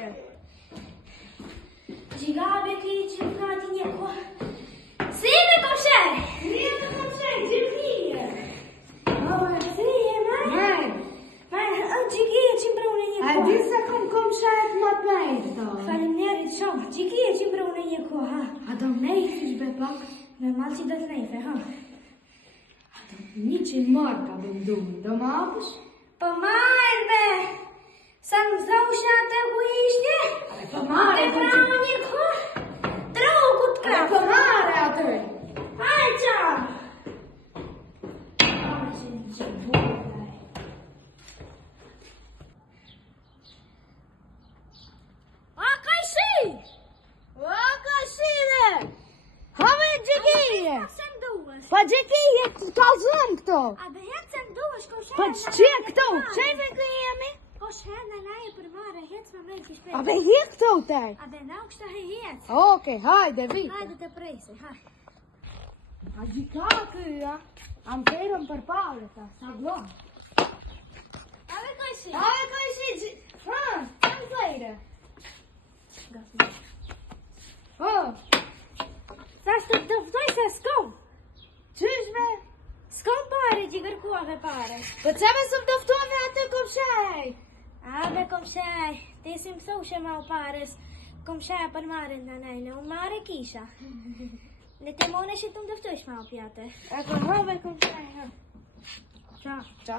mare. Gjigabe ki që nga ti një ko. Si me komshaj? Nie me komshaj, gjikije. Si e maj? Maj, gjikije që mbrune një ko. A di se komshajt më të nejtë. Faleminderit shumë. Gjikije që mbrune një ko, ha. A do nejtë be pak? Me malë që do të nejfe, ha. Një që marë ka bëndumë, do më apësh? Po marrë be. Sa më zausha të ku ishte? Po marrë. Te prao një ko. Drogu të krap. Po marrë atë. Hajqa. Që buraj. A ka shi? A ka shi dhe? Hame gjikije. Se nduesh. Pa gjikije ka zënë këto. A be jetë se nduesh ko shenë. Pa që këto? Qejve kë jemi? Ko shenë në naje për mare, hecë me mrejt kishpe. A be hi këto tej? A be na u kështë he hecë. Okej, hajde, vite. Hajde të prejse, hajde. A gjika këja? Am terën për pare, ta, sa blon. A be kaj si? A be kaj si, kam thejre. Sa shtë të dëftoj se s'kom. Qysh me? S'kom pare që kërkuave pare. Po që me së më doftove atë komshaj? A be komshaj, ti si më thoshe ma u pares. Komshaj për mare në najnë, unë mare kisha. Në të mone që të më dëftojsh ma u pjate. E për hove komshaj, ha. Qa?